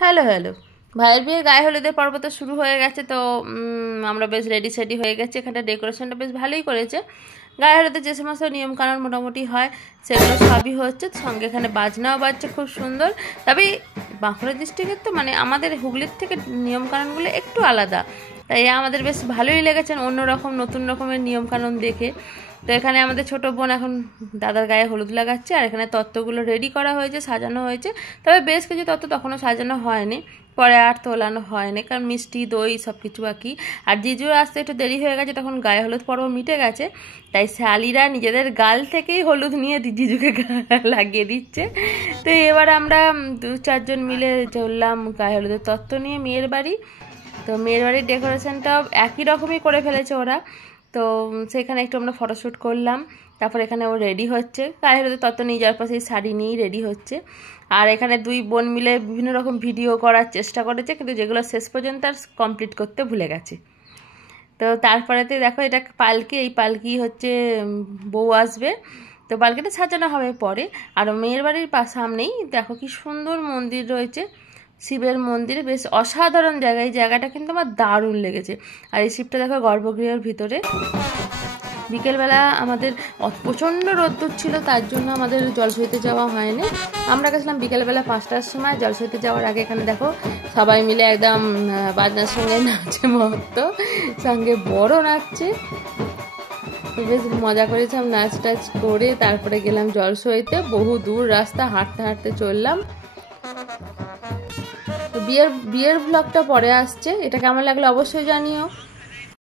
Hello hello, ভাইয়ের বিয়ে গায়ে হলুদের পর্ব তো শুরু হয়ে গেছে। তো আমরা বেশ রেডি সেডি হয়ে গেছি। এখানটা ডেকোরেশনটা বেশ ভালোই করেছে। গায়ে হলুদের যে সমস্ত নিয়মকানুন মোটামুটি হয় সেগুলো সবই হচ্ছে, সঙ্গে এখানে বাজনাও বাজছে খুব সুন্দর। তবে বাঁকুড়া ডিস্ট্রিক্টের তো মানে আমাদের হুগলির থেকে নিয়মকানুনগুলো একটু আলাদা, তাই আমাদের বেশ ভালোই লেগেছে অন্যরকম নতুন রকমের নিয়মকানুন দেখে। তো এখানে আমাদের ছোটো বোন এখন দাদার গায়ে হলুদ লাগাচ্ছে, আর এখানে তত্ত্বগুলো রেডি করা হয়েছে, সাজানো হয়েছে। তবে বেশ কিছু তত্ত্ব তখনও সাজানো হয়নি, পরে আর তোলানো হয়নি, কারণ মিষ্টি দই সব কিছু বাকি। আর জিজুর আসতে একটু দেরি হয়ে গেছে, তখন গায়ে হলুদ পর্ব মিটে গেছে। তাই শালিরা নিজেদের গাল থেকেই হলুদ নিয়ে জিজুকে লাগিয়ে দিচ্ছে। তো এবার আমরা 2-4 জন মিলে চললাম গায়ে হলুদের তত্ত্ব নিয়ে মেয়ের বাড়ি। তো মেয়ের বাড়ির ডেকোরেশনটাও একই রকমই করে ফেলেছে ওরা। তো সেখানে একটু আমরা ফটোশ্যুট করলাম। তারপর এখানে ও রেডি হচ্ছে, গায়ে হলুদের তত্ত্ব নিয়ে যাওয়ার পর সেই শাড়ি নিয়েই রেডি হচ্ছে। আর এখানে দুই বোন মিলে বিভিন্ন রকম ভিডিও করার চেষ্টা করেছে, কিন্তু যেগুলো শেষ পর্যন্ত আর কমপ্লিট করতে ভুলে গেছে। তো তারপরেতে দেখো এটা পালকি, এই পালকি হচ্ছে বউ আসবে, তো পালকিটা সাজানো হবে পরে। আর মেয়ের বাড়ির সামনেই দেখো কি সুন্দর মন্দির রয়েছে, শিবের মন্দির, বেশ অসাধারণ জায়গা। এই জায়গাটা কিন্তু আমার দারুণ লেগেছে। আর এই শিবটা দেখো গর্ভগৃহের ভিতরে। বিকেলবেলা আমাদের প্রচণ্ড রোদ্দুর ছিল, তার জন্য আমাদের জলসইতে যাওয়া হয়নি। আমরা গেছিলাম বিকেলবেলা 5টার সময়। জলসইতে যাওয়ার আগে এখানে দেখো সবাই মিলে একদম বাজনার সঙ্গে নাচে মতো, সঙ্গে বড় নাচছে। বেশ মজা করেছিলাম নাচ টাচ করে। তারপরে গেলাম জলসইতে, বহু দূর রাস্তা হাঁটতে হাঁটতে চললাম। বিয়ের ব্লগটা পরে আসছে, এটা কেমন লাগলো অবশ্যই জানিও।